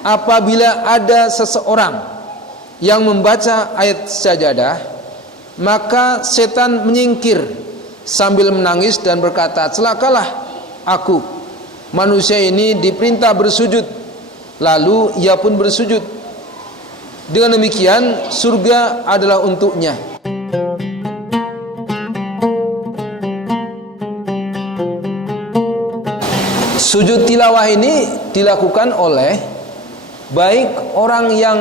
apabila ada seseorang yang membaca ayat sajadah, maka setan menyingkir sambil menangis dan berkata, celakalah aku, manusia ini diperintah bersujud. Lalu ia pun bersujud. Dengan demikian surga adalah untuknya. Sujud tilawah ini dilakukan oleh baik orang yang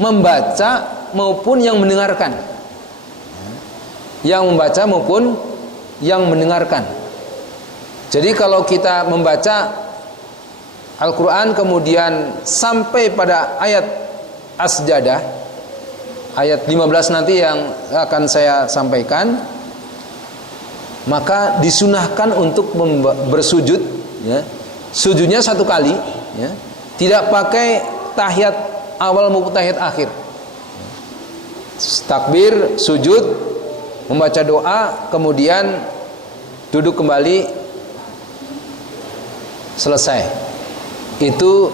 membaca maupun yang mendengarkan. Yang membaca maupun yang mendengarkan. Jadi kalau kita membaca Al-Quran kemudian sampai pada ayat As-Sajdah, ayat 15 nanti yang akan saya sampaikan, maka disunahkan untuk bersujud, ya. Sujudnya satu kali, ya. Tidak pakai tahiyat awal maupun tahiyat akhir. Takbir, sujud, membaca doa, kemudian duduk kembali, selesai. Itu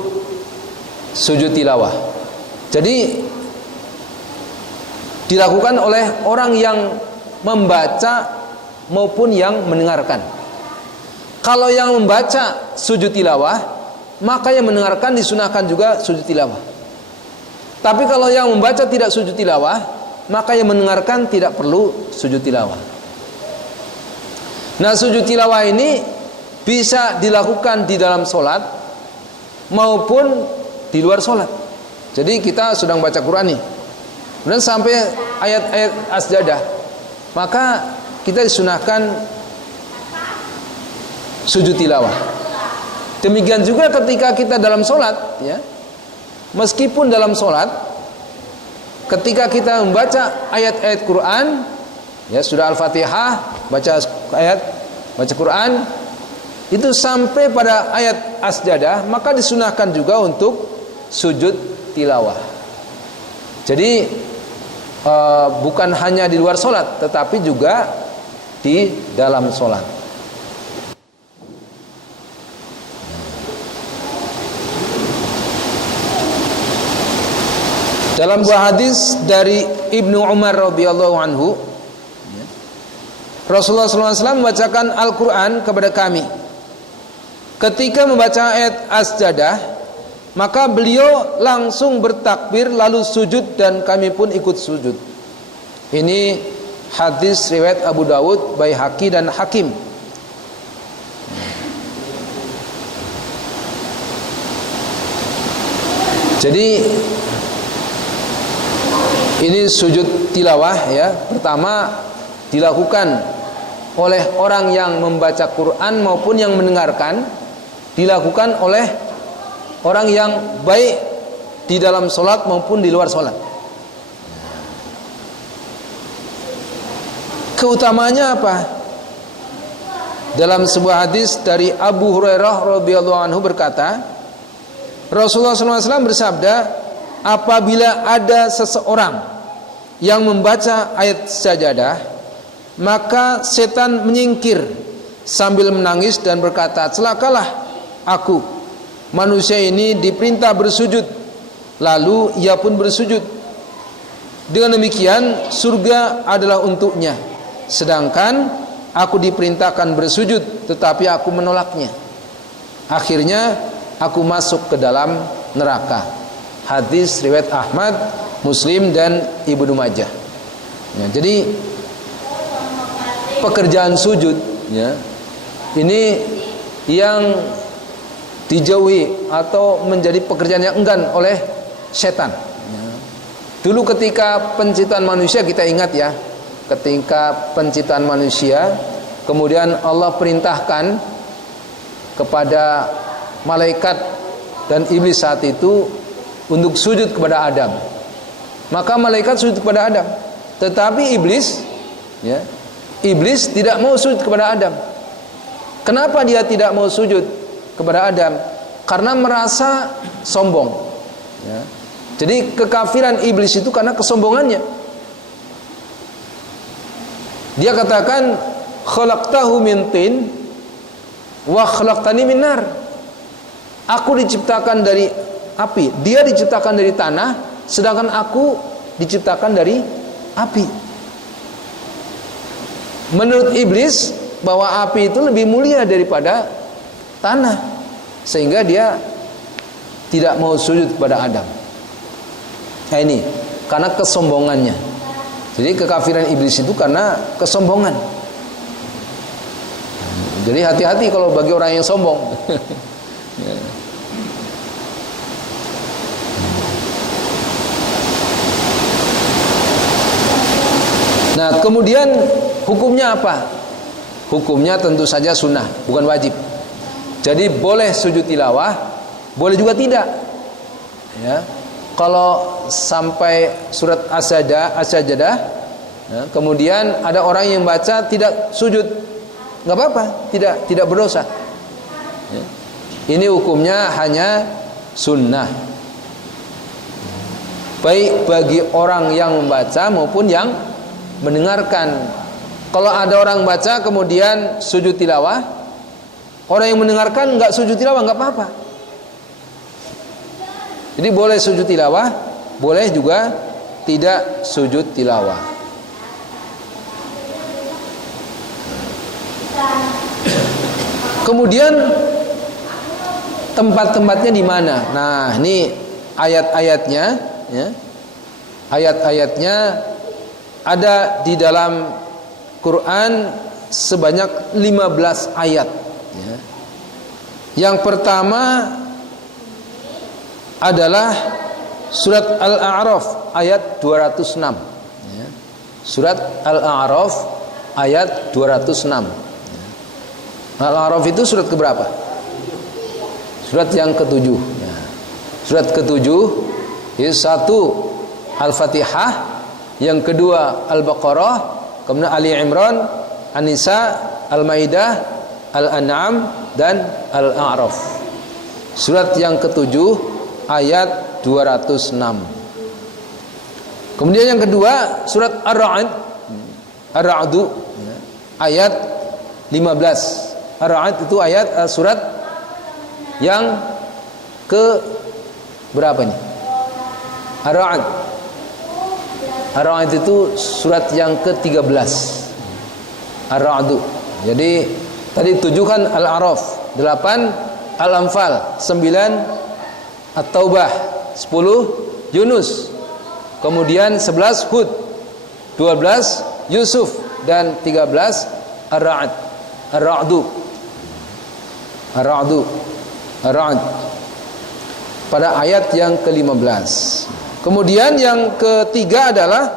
sujud tilawah. Jadi dilakukan oleh orang yang membaca maupun yang mendengarkan. Kalau yang membaca sujud tilawah, maka yang mendengarkan disunahkan juga sujud tilawah. Tapi kalau yang membaca tidak sujud tilawah, maka yang mendengarkan tidak perlu sujud tilawah. Nah, sujud tilawah ini bisa dilakukan di dalam sholat maupun di luar sholat. Jadi kita sedang baca Quran nih, dan sampai ayat-ayat As-Sajdah, maka kita disunahkan sujud tilawah. Demikian juga ketika kita dalam sholat, ya, meskipun dalam sholat, ketika kita membaca ayat-ayat Quran, ya, sudah Al-Fatihah, baca ayat, baca Quran, itu sampai pada ayat As-Sajdah, maka disunahkan juga untuk sujud tilawah. Jadi bukan hanya di luar sholat, tetapi juga di dalam sholat. Dalam buah hadis dari Ibnu Umar radhiyallahu anhu, Rasulullah SAW membacakan Al-Quran kepada kami. Ketika membaca ayat As-Sajdah, maka beliau langsung bertakbir lalu sujud dan kami pun ikut sujud. Ini hadis riwayat Abu Dawud, Baihaqi dan Hakim. Jadi ini sujud tilawah, ya, pertama dilakukan oleh orang yang membaca Quran maupun yang mendengarkan, dilakukan oleh orang yang baik di dalam sholat maupun di luar sholat. Keutamanya apa? Dalam sebuah hadis dari Abu Hurairah radhiyallahu anhu berkata, Rasulullah SAW bersabda, apabila ada seseorang yang membaca ayat sajadah, maka setan menyingkir sambil menangis dan berkata, celakalah aku, manusia ini diperintah bersujud. Lalu ia pun bersujud. Dengan demikian surga adalah untuknya, sedangkan aku diperintahkan bersujud tetapi aku menolaknya. Akhirnya aku masuk ke dalam neraka. Hadis riwayat Ahmad, Muslim dan Ibnu Majah. Ya, jadi pekerjaan sujud, ya, ini yang dijauhi atau menjadi pekerjaan yang enggan oleh setan. Ya. Dulu ketika penciptaan manusia, kita ingat, ya, ketika penciptaan manusia, kemudian Allah perintahkan kepada malaikat dan iblis saat itu untuk sujud kepada Adam. Maka malaikat sujud kepada Adam, tetapi iblis, ya, iblis tidak mau sujud kepada Adam. Kenapa dia tidak mau sujud kepada Adam? Karena merasa sombong, ya. Jadi kekafiran iblis itu karena kesombongannya. Dia katakan, khalaqtahu min tin wa khalaqtani min nar. Aku diciptakan dari api. Dia diciptakan dari tanah, sedangkan aku diciptakan dari api. Menurut iblis, bahwa api itu lebih mulia daripada tanah, sehingga dia tidak mau sujud kepada Adam. Nah ini karena kesombongannya. Jadi kekafiran iblis itu karena kesombongan. Jadi hati-hati kalau bagi orang yang sombong. Nah, kemudian hukumnya apa? Hukumnya tentu saja sunnah, bukan wajib. Jadi boleh sujud tilawah, boleh juga tidak. Ya. Kalau sampai surat As-Sajdah, ya, kemudian ada orang yang baca tidak sujud, nggak apa-apa, tidak berdosa. Ya. Ini hukumnya hanya sunnah, baik bagi orang yang membaca maupun yang mendengarkan. Kalau ada orang baca kemudian sujud tilawah, orang yang mendengarkan nggak sujud tilawah, nggak apa-apa. Jadi boleh sujud tilawah, boleh juga tidak sujud tilawah. Kemudian tempat-tempatnya di mana? Nah, ini ayat-ayatnya, ya. Ayat-ayatnya ada di dalam Quran sebanyak 15 ayat, ya. Yang pertama adalah surat Al-A'raf ayat 206, ya. Surat Al-A'raf ayat 206, ya. Al-A'raf itu surat keberapa? Surat yang ke-7, ya. Surat ke-7 itu satu Al-Fatihah, yang kedua Al-Baqarah, kemudian Ali Imran, An-Nisa, Al-Maidah, Al-An'am, dan Al-A'raf. Surat yang ke-7 ayat 206. Kemudian yang kedua surat Ar-Ra'd, Ar-Ra'du, ayat 15. Ar-Ra'd itu ayat surat yang ke berapa nih? Ar-Ra'd. Ar-Ra'd itu surat yang ke-13. Ar-Ra'du. Jadi tadi 7 kan Al-A'raf, 8 Al-Anfal, 9 At-Taubah, 10 Yunus, kemudian 11 Hud, 12 Yusuf, dan 13 Ar-Ra'd. Ar-Ra'du. Ar-Ra'du. Ar-Ra'd. Pada ayat yang ke-15. Kemudian yang ketiga adalah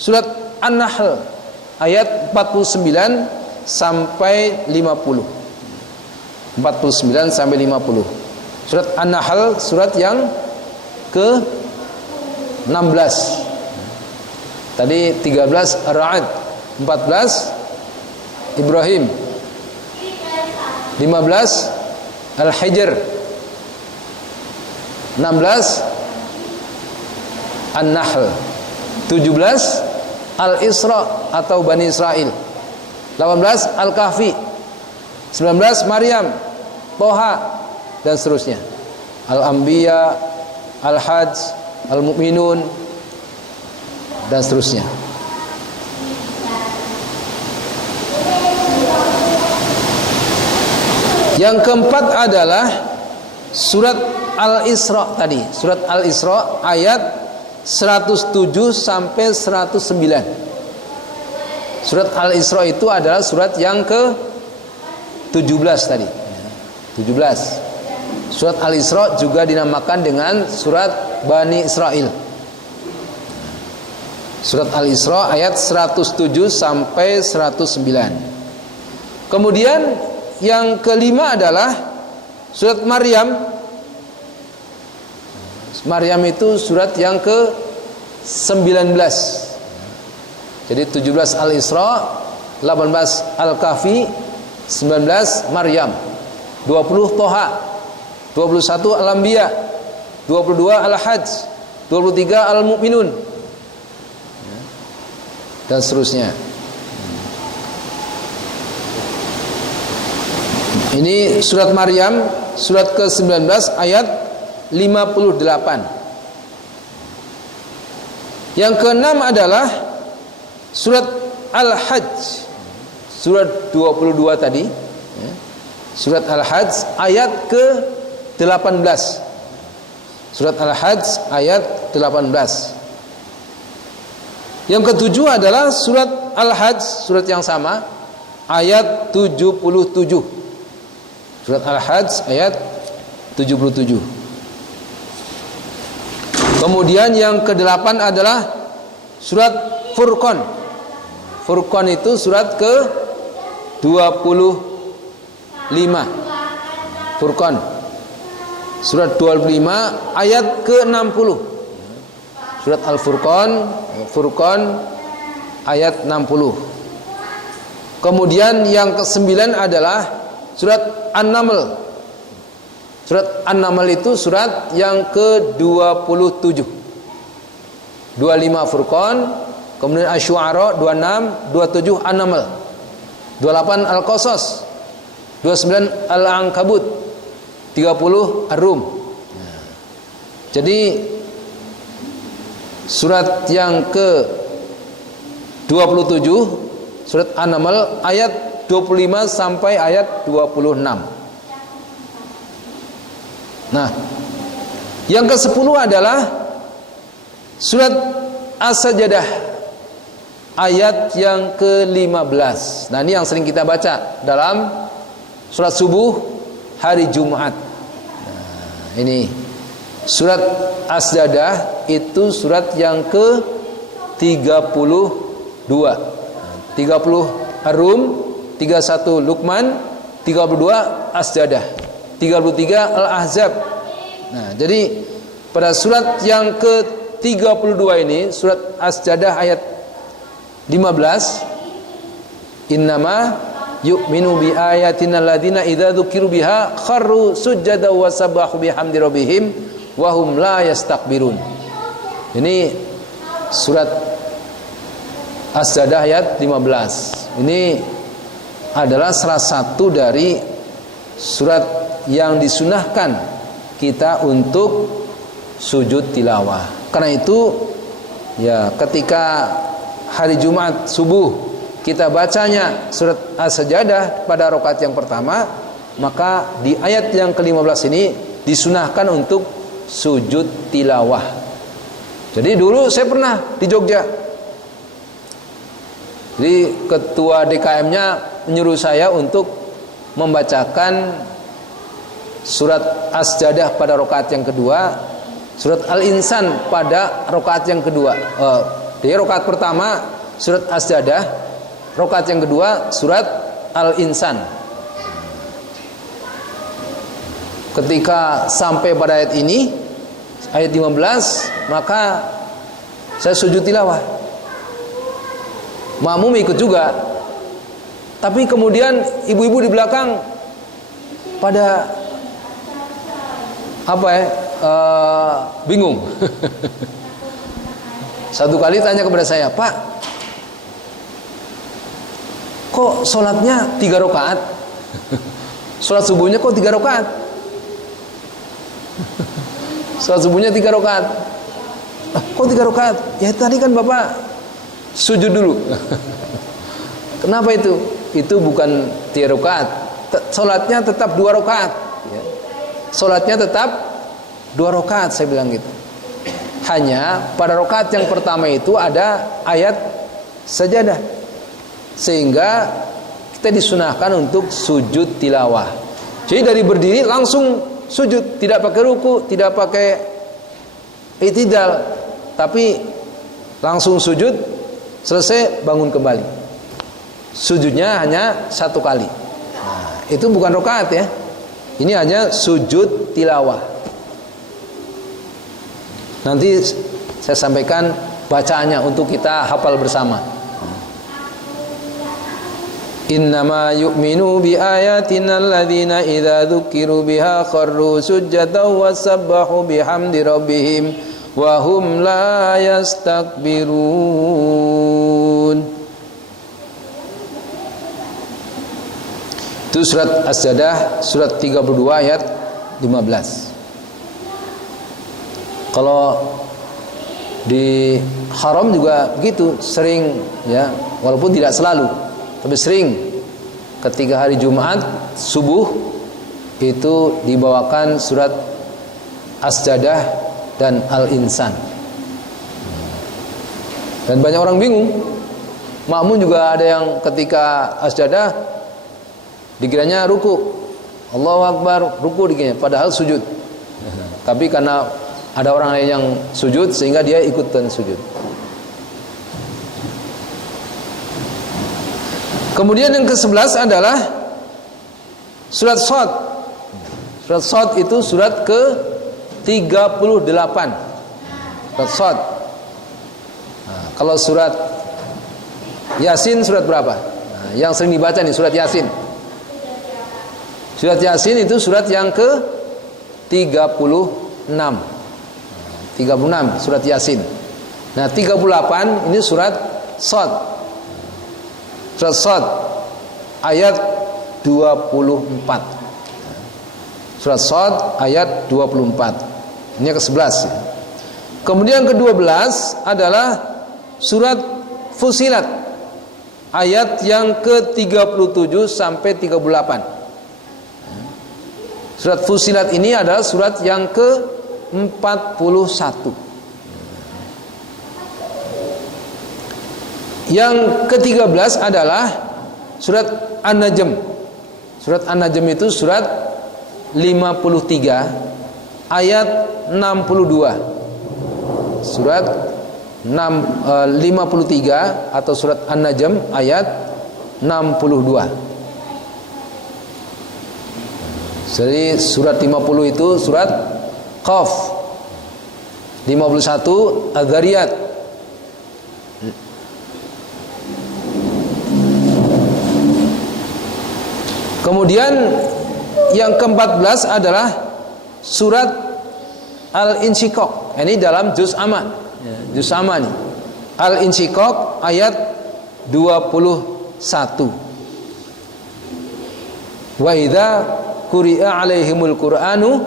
surat An-Nahl ayat 49 sampai 50. 49 sampai 50. Surat An-Nahl surat yang ke-16. Tadi 13 Ar-Ra'd, 14 Ibrahim, 15 Al-Hijr, 16 An-Nahl, 17 Al-Isra atau Bani Israel, 18 Al-Kahfi, 19 Maryam, Toha, dan seterusnya. Al-Anbiya, Al-Hajj, Al-Mu'minun, dan seterusnya. Yang keempat adalah surat Al-Isra tadi, surat Al-Isra ayat 107 sampai 109. Surat Al-Isra itu adalah surat yang ke-17 tadi. 17. Surat Al-Isra juga dinamakan dengan surat Bani Israel. Surat Al-Isra ayat 107 sampai 109. Kemudian yang kelima adalah surat Maryam. Maryam itu surat yang ke-19. Jadi 17 Al-Isra, 18 Al-Kahfi, 19 Maryam, 20 Toha, 21 Al-Anbiya, 22 Al-Hajj, 23 Al-Mu'minun, dan seterusnya. Ini surat Maryam, surat ke-19 ayat 58. Yang keenam adalah surat Al-Hajj, surat 22 tadi, surat Al-Hajj ayat ke-18. Surat Al-Hajj ayat 18. Yang ketujuh adalah surat Al-Hajj, surat yang sama, ayat 77. Surat Al-Hajj ayat 77. Kemudian yang ke-8 adalah surat Furqan. Furqan itu surat ke-25. Furqan surat 25 ayat ke-60. Surat Al-Furqan, Furqan ayat 60. Kemudian yang ke-9 adalah surat An-Naml. Surat An-Naml itu surat yang ke-27. 25 Furqan, kemudian Asy-Syu'ara 26, 27 An-Naml, 28 Al-Qasas, 29 Al-Ankabut, 30 Ar-Rum. Jadi surat yang ke-27 surat An-Naml ayat 25 sampai ayat 26. Nah, yang ke-10 adalah surat As-Sajdah ayat yang ke-15. Nah, ini yang sering kita baca dalam surat subuh hari Jumat. Nah, ini surat As-Sajdah itu surat yang ke-32. 30 Ar-Rum, 31 Luqman, 32 As-Sajdah, 33 Al-Ahzab. Nah, jadi pada surat yang ke-32 ini, surat As-Sajdah ayat 15, innama yu'minu bi ayatina alladziina idza dzukiru biha kharru sujada wa sabbahu bihamdi rabbihim wa hum la yastakbirun. Ini surat As-Sajdah ayat 15. Ini adalah salah satu dari surat yang disunahkan kita untuk sujud tilawah. Karena itu ya, ketika hari Jumat subuh kita bacanya surat As-Sajdah pada rakaat yang pertama, maka di ayat yang ke-15 ini disunahkan untuk sujud tilawah. Jadi dulu saya pernah di Jogja. Jadi ketua DKM-nya menyuruh saya untuk membacakan surat As-Sajdah pada rakaat yang kedua, surat Al-Insan pada rakaat yang kedua. Jadi rakaat pertama surat As-Sajdah, rakaat yang kedua surat Al-Insan. Ketika sampai pada ayat ini, ayat 15, maka saya sujud tilawah. Makmum ikut juga. Tapi kemudian ibu-ibu di belakang pada bingung. Satu kali tanya kepada saya, "Pak, kok sholatnya 3 rakaat? Sholat subuhnya kok 3 rakaat? Sholat subuhnya 3 rakaat. Kok 3 rakaat? Ya tadi kan Bapak sujud dulu." Kenapa itu? Itu bukan 3 rakaat. Sholatnya tetap 2 rakaat. Sholatnya tetap 2 rakaat, saya bilang gitu. Hanya pada rakaat yang pertama itu ada ayat sajadah, sehingga kita disunahkan untuk sujud tilawah. Jadi dari berdiri langsung sujud, tidak pakai ruku, tidak pakai i'tidal, tapi langsung sujud, selesai bangun kembali. Sujudnya hanya 1 kali. Nah, itu bukan rakaat ya. Ini hanya sujud tilawah. Nanti saya sampaikan bacaannya untuk kita hafal bersama. Innama yu'minu bi ayatina alladziina idza dzukiru biha kharru sujjatan wa sabbahu bihamdi rabbihim wa hum la yastakbirun. Itu surat As-Sajdah, surat 32 ayat 15. Kalau di haram juga begitu, sering ya, walaupun tidak selalu, tapi sering ketika hari Jumat subuh itu dibawakan surat As-Sajdah dan Al-Insan. Dan banyak orang bingung. Makmum juga ada yang ketika As-Sajdah dikiranya ruku, Allahu Akbar, ruku dikiranya, padahal sujud. Tapi karena ada orang lain yang sujud sehingga dia ikutan sujud. Kemudian yang ke-11 adalah surat Shad. Surat Shad itu surat ke-38. Surat Shad. Nah, kalau surat Yasin surat berapa? Nah, yang sering dibaca nih surat Yasin. Surat Yasin itu surat yang ke-36. 36 surat Yasin. Nah, 38 ini surat Shad. Surat Shad ayat 24. Surat Shad ayat 24. Ini yang ke-11 ya. Kemudian yang ke-12 adalah surat Fusilat ayat yang ke-37 sampai 38. Surat Fusilat ini adalah surat yang ke-41. Yang ke-13 adalah surat An-Najm. Surat An-Najm itu surat 53 ayat 62. Surat 53 atau surat An-Najm ayat 62. Jadi surat 50 itu surat Qaf. 51 Az-Zariyat. Kemudian yang ke-14 adalah surat Al-Insyiqaq. Ini dalam juz amma. Juz amma nih. Al-Insyiqaq ayat 21. Wa idza quri'a 'alaihimul Qur'anu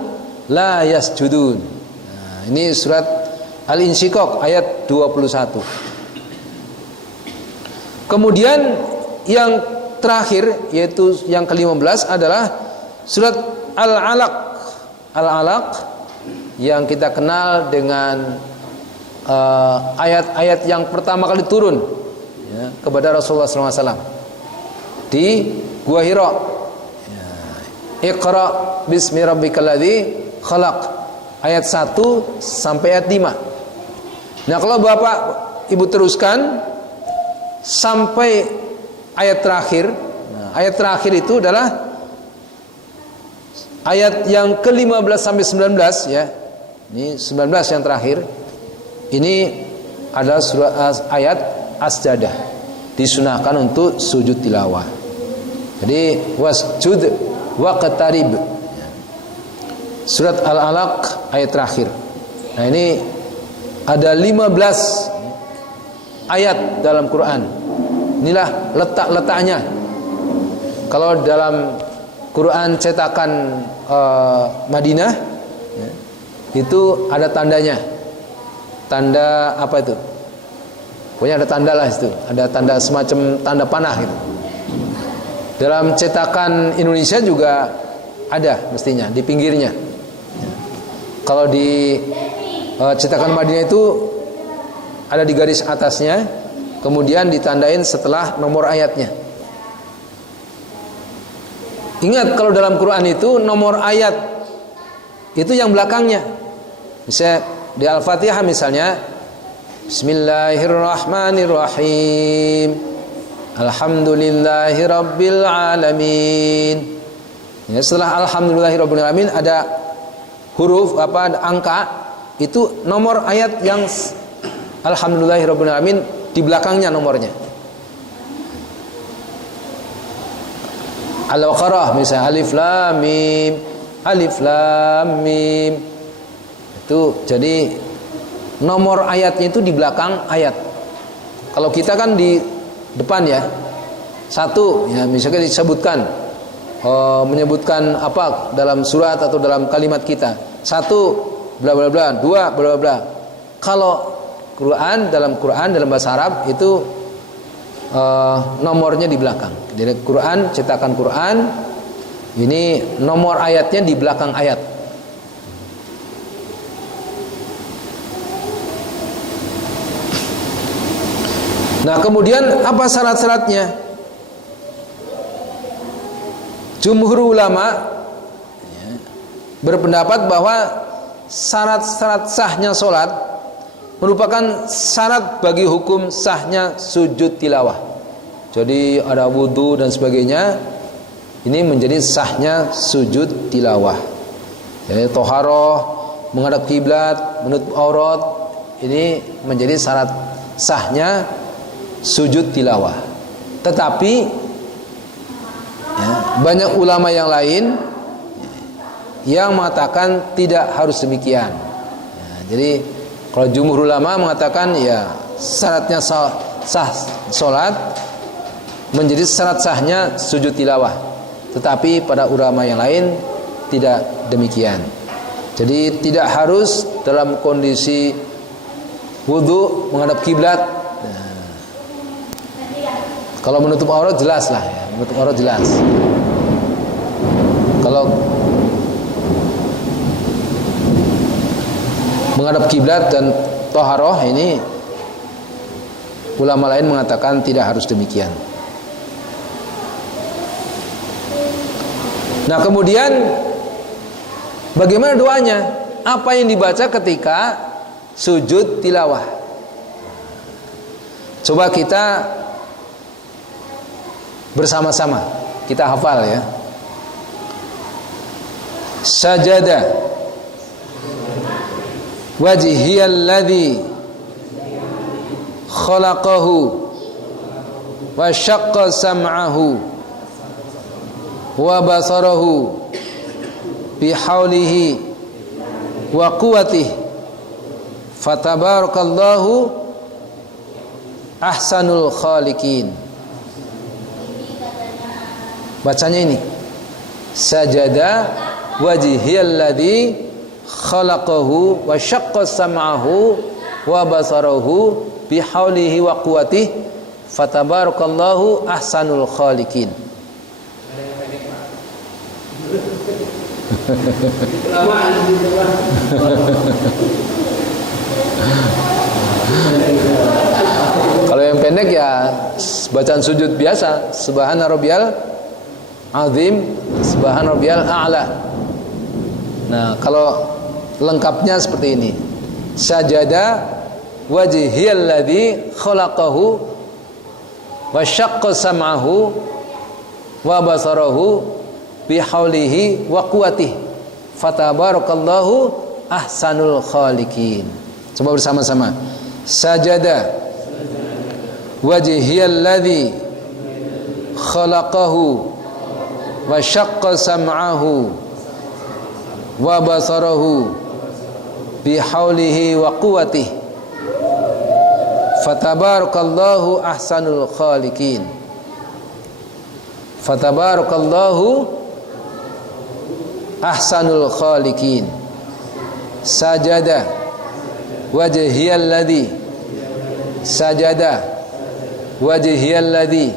la yasjudun. Nah, ini surat Al-Insyiqaq ayat 21. Kemudian yang terakhir yaitu yang ke-15 adalah surat Al-Alaq. Al-Alaq yang kita kenal dengan ayat-ayat yang pertama kali turun ya, kepada Rasulullah SAW di Gua Hira. Ya. Iqra bismi rabbikal ladzi khalaq, ayat 1 sampai ayat 5. Nah, kalau Bapak Ibu teruskan sampai ayat terakhir. Nah, ayat terakhir itu adalah ayat yang ke-15 sampai 19 ya. Ini 19 yang terakhir. Ini adalah ayat As-Sajdah. Disunahkan untuk sujud tilawah. Jadi wasjud waqtarib. Surat Al-Alaq ayat terakhir. Nah, ini ada 15 ayat dalam Quran. Inilah letak-letaknya. Kalau dalam Quran cetakan Madinah ya, itu ada tandanya. Tanda apa itu? Pokoknya ada tanda lah itu. Ada tanda semacam tanda panah gitu. Dalam cetakan Indonesia juga ada mestinya di pinggirnya. Kalau di cetakan Madinah itu ada di garis atasnya, kemudian ditandain setelah nomor ayatnya. Ingat kalau dalam Quran itu nomor ayat itu yang belakangnya. Misalnya di Al-Fatihah misalnya Bismillahirrahmanirrahim Alhamdulillahirabbil alamin. Ya, setelah Alhamdulillahirabbil alamin ada huruf apa, ada angka, itu nomor ayat yang Alhamdulillahirabbil alamin di belakangnya nomornya. Al-Baqarah misalnya alif lam mim, alif lam mim. Itu jadi nomor ayatnya itu di belakang ayat. Kalau kita kan di depan ya. Satu ya, misalnya disebutkan menyebutkan apa dalam surat atau dalam kalimat kita. Satu bla bla bla, dua bla bla bla. Kalau dalam Quran dalam bahasa Arab itu nomornya di belakang. Jadi Quran, cetakan Quran ini nomor ayatnya di belakang ayat. Nah, kemudian apa syarat-syaratnya? Jumhur ulama berpendapat bahwa syarat-syarat sahnya sholat merupakan syarat bagi hukum sahnya sujud tilawah. Jadi ada wudhu dan sebagainya, ini menjadi sahnya sujud tilawah. Jadi toharoh, menghadap kiblat, menutup aurat, ini menjadi syarat sahnya sujud tilawah. Tetapi banyak ulama yang lain yang mengatakan tidak harus demikian. Jadi kalau jumhur ulama mengatakan ya syaratnya sah solat menjadi syarat sahnya sujud tilawah. Tetapi pada ulama yang lain tidak demikian. Jadi tidak harus dalam kondisi wudu menghadap kiblat. Kalau menutup aurat jelas lah ya, menutup aurat jelas. Kalau menghadap kiblat dan toharoh ini ulama lain mengatakan tidak harus demikian. Nah, kemudian bagaimana doanya? Apa yang dibaca ketika sujud tilawah? Coba kita bersama-sama kita hafal ya. Sajada wajhiyalladzi khalaqahu wa syaqqa sam'ahu wa basarahu bihaulihi wa quwwatihi fatabarakallahu ahsanul khaliqin. Bacanya ini, sajada wajhiyalladzi khalaqahu wa syaqqa sam'ahu wa basarahu bihaulihi wa quwwatihi fatabarakallahu ahsanul khaliqin. Kalau yang pendek ya bacaan sujud biasa, subhana rabbiyal azim, subhana rabbiyal a'la. Nah, kalau lengkapnya seperti ini. Sajada wajhiyalladzi khalaqahu wa syaqqa sam'ahu wa basarahu bihaulihi wa quwwatihi fatabarakallahu ahsanul khaliqin. Coba bersama-sama. Sajada wajhiyalladzi khalaqahu wa syaqqa sam'ahu wa basarahu bihaulihi wa quwwatihi fatabarakallahu ahsanul khaliqin. Fatabarakallahu ahsanul khaliqin. Sajada wajhiyalladzi sajada wajhiyalladzi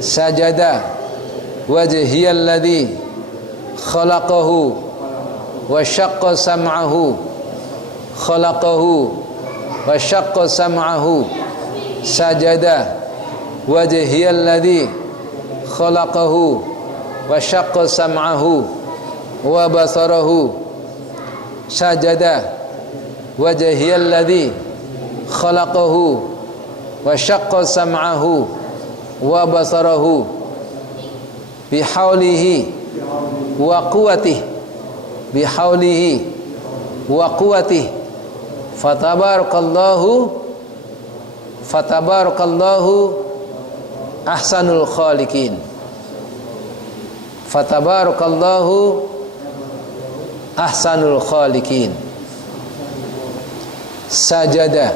sajada wajhiyalladzi khalaqahu wa syaqqa sam'ahu khalaqahu wa syaqqa sam'ahu sajada wajhiyalladzi khalaqahu wa syaqqa sam'ahu wa basarahu sajada wajhiyalladzi khalaqahu wa syaqqa sam'ahu wa basarahu bihaulihi wa quwwatihi bihaulihi wa quwwatihi fatabarakallahu ahsanul khaliqin. Fatabarakallahu ahsanul khaliqin. Sajada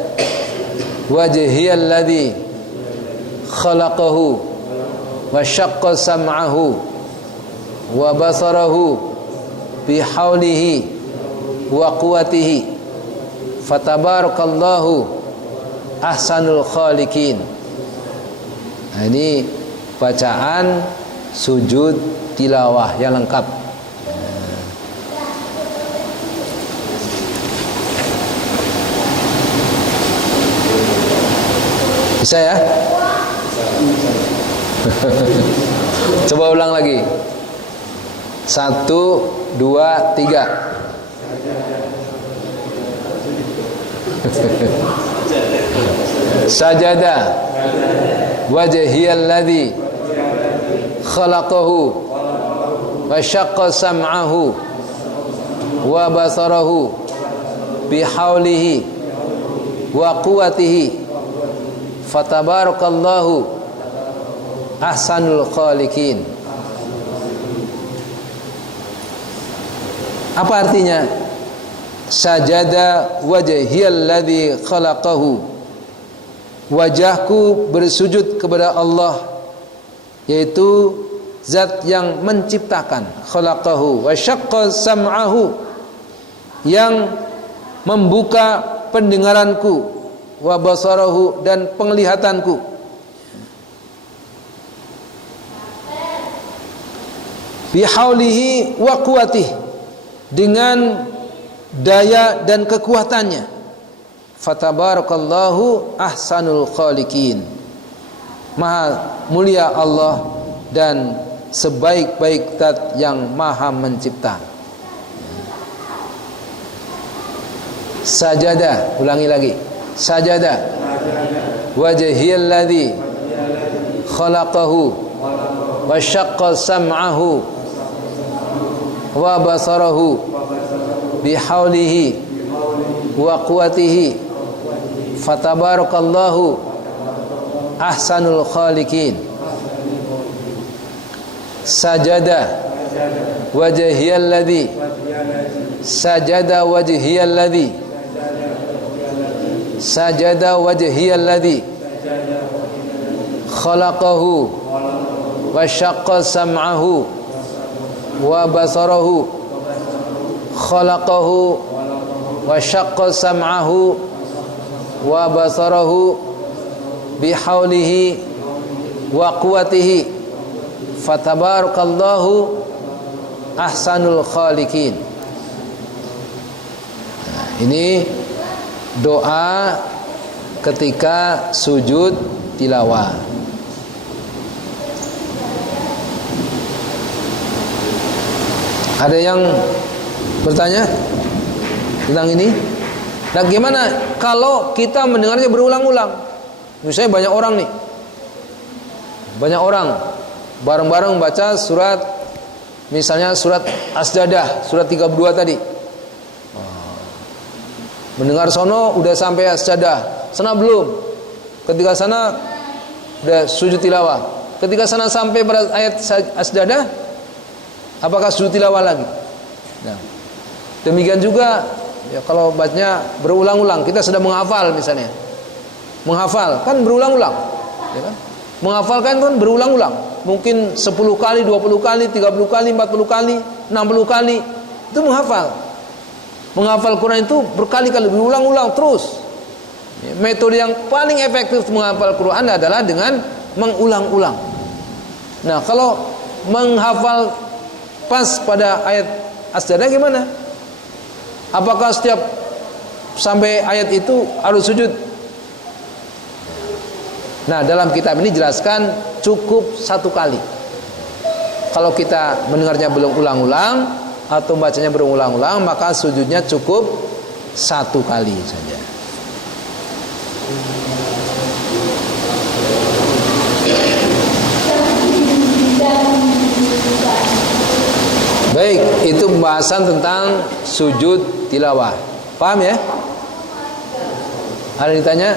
wajhiyalladzi khalaqahu wa syaqqa sam'ahu wa basarahu bihaulihi wa quwwatihi fatabarakallahu ahsanul khaliqin. Nah, ini bacaan sujud tilawah yang lengkap. Bisa ya? Coba ulang lagi. 1, 2, 3. Sajada wajhiyalladzi khalaqahu wa syaqqa sam'ahu wa basarahu bihaulihi wa quwwatihi fatabarakallahu ahsanul khaliqin. Apa artinya? Sajada wajhiyalladzi khalaqahu, wajahku bersujud kepada Allah, yaitu zat yang menciptakan. Khalaqahu wa syaqqa sam'ahu, yang membuka pendengaranku, wa basarahu, dan penglihatanku. Bihaulihi wa quwwatihi, dengan daya dan kekuatannya. Fatabarakallahu ahsanul khaliqin, maha mulia Allah dan sebaik-baik zat yang maha mencipta. Sajada, ulangi lagi. Sajada wajhiyalladzi khalaqahu wa syaqqa sam'ahu wa basarahu bihaulihi wa quwwatihi fatabarakallahu ahsanul khaliqin. Sajada wajhiyalladzi, sajada wajhiyalladzi, sajada wajhiyalladzi khalaqahu wa syaqqa sam'ahu wa basarahu, khalaqahu wa syaqqa sam'ahu wa basarahu bihaulihi wa quwwatihi fatabarakallahu ahsanul khaliqin. Nah, ini doa ketika sujud tilawah. Ada yang bertanya tentang ini? Nah, gimana kalau kita mendengarnya berulang-ulang? Misalnya banyak orang nih, banyak orang bareng-bareng baca surat, misalnya surat As-Sajdah, surat 32 tadi. Mendengar sono udah sampai As-Sajdah, sana belum. Ketika sana udah sujud tilawah. Ketika sana sampai pada ayat As-Sajdah, apakah sujud tilawah lagi? Nah, demikian juga ya, kalau bacanya berulang-ulang, kita sedang menghafal misalnya. Menghafal kan berulang-ulang, ya kan? Menghafalkan kan berulang-ulang. Mungkin 10 kali, 20 kali, 30 kali, 40 kali, 60 kali. Itu menghafal. Menghafal Quran itu berkali-kali, berulang-ulang terus. Metode yang paling efektif menghafal Quran adalah dengan mengulang-ulang. Nah, kalau menghafal pas pada ayat As-Sajdah gimana? Apakah setiap sampai ayat itu harus sujud? Nah, dalam kitab ini jelaskan cukup 1 kali. Kalau kita mendengarnya belum ulang-ulang atau bacanya berulang-ulang, maka sujudnya cukup 1 kali saja. Baik, itu pembahasan tentang sujud tilawah. Paham ya? Ada yang ditanya?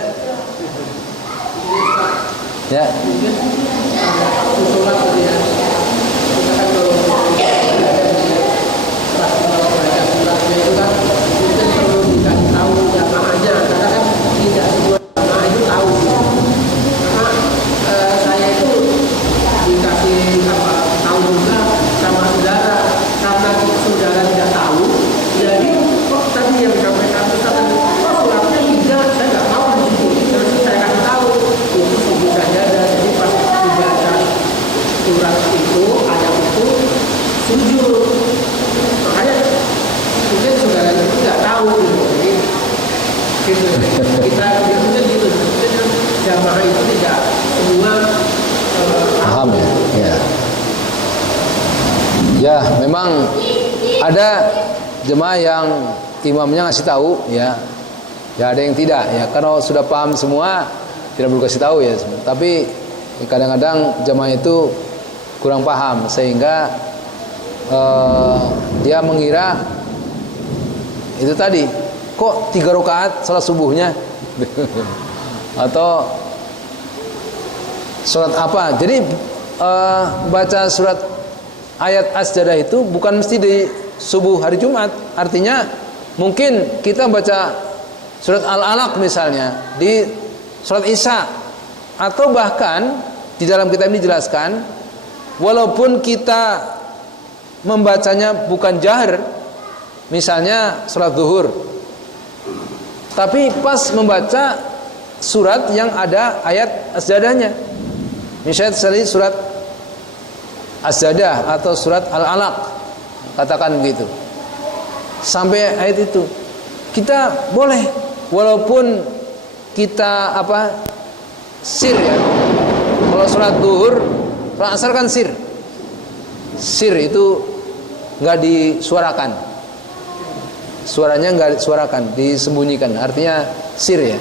Ya. Kita biasanya gitu. Jamaah itu tidak semua paham ya. Ya. Ya, memang ada jemaah yang imamnya ngasih tahu ya. Ya ada yang tidak ya. Kalau sudah paham semua tidak perlu kasih tahu ya. Tapi kadang-kadang jemaah itu kurang paham sehingga dia mengira itu tadi, kok 3 rakaat salat subuhnya atau surat apa. Jadi baca surat ayat as-sajdah itu bukan mesti di subuh hari Jumat. Artinya mungkin kita baca surat Al-Alaq misalnya di surat Isya, atau bahkan di dalam kitab ini dijelaskan walaupun kita membacanya bukan jahar, misalnya surat zuhur, tapi pas membaca surat yang ada ayat as-sajdahnya, misalnya surat as-sajdah atau surat Al-Alaq, katakan begitu, sampai ayat itu kita boleh, walaupun kita sir ya. Kalau surat zuhur, surat asar kan sir itu nggak disuarakan, suaranya nggak disuarakan, disembunyikan, artinya sir ya.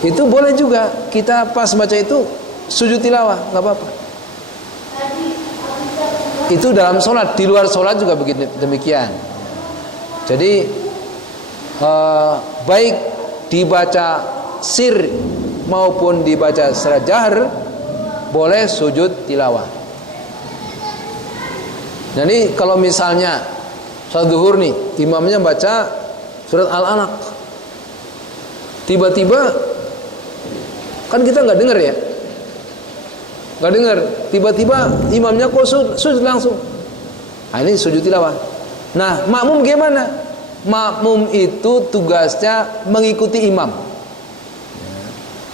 Itu boleh juga kita pas baca itu sujud tilawah, nggak apa-apa. Itu dalam sholat, di luar sholat juga begitu demikian. Jadi baik dibaca sir maupun dibaca secara jahar boleh sujud tilawah. Jadi kalau misalnya sholat zuhur nih, imamnya baca surat Al-Alaq, tiba-tiba kan kita nggak dengar ya, nggak dengar, tiba-tiba imamnya kok sujud langsung. Nah, ini sujud tilawah. Nah, makmum gimana? Makmum itu tugasnya mengikuti imam.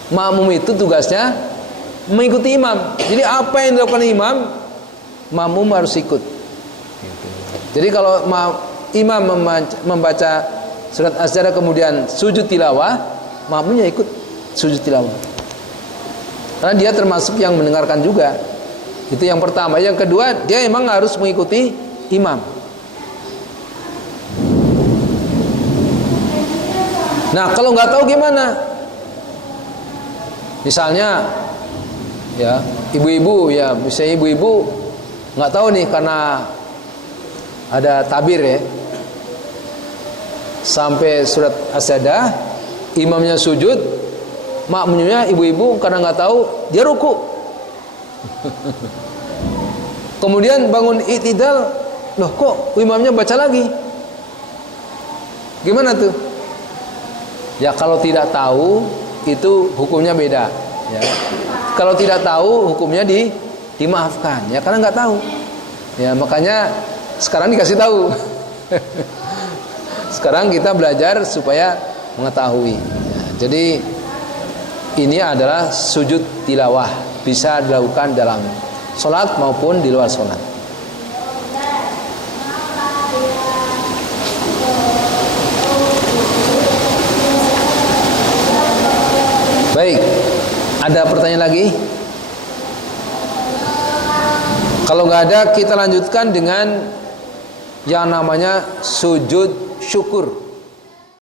Makmum itu tugasnya mengikuti imam. Jadi apa yang dilakukan imam, makmum harus ikut. Jadi kalau imam membaca surat as-sajdah kemudian sujud tilawah, makmumnya ikut sujud tilawah. Karena dia termasuk yang mendengarkan juga. Itu yang pertama. Yang kedua, dia memang harus mengikuti imam. Nah, kalau nggak tahu gimana? Misalnya, ya ibu-ibu ya, misalnya ibu-ibu nggak tahu nih karena ada tabir ya, sampai surat as-sajdah, imamnya sujud, makmumnya ibu-ibu karena nggak tahu dia ruku. Kemudian bangun i'tidal, loh kok imamnya baca lagi? Gimana tuh? Ya kalau tidak tahu itu hukumnya beda. Ya. Kalau tidak tahu hukumnya dimaafkan. Ya karena nggak tahu. Ya makanya sekarang dikasih tahu. Sekarang kita belajar supaya mengetahui. Ya, jadi ini adalah sujud tilawah, bisa dilakukan dalam sholat maupun di luar sholat. Baik, ada pertanyaan lagi? Kalau nggak ada, kita lanjutkan dengan yang namanya sujud syukur.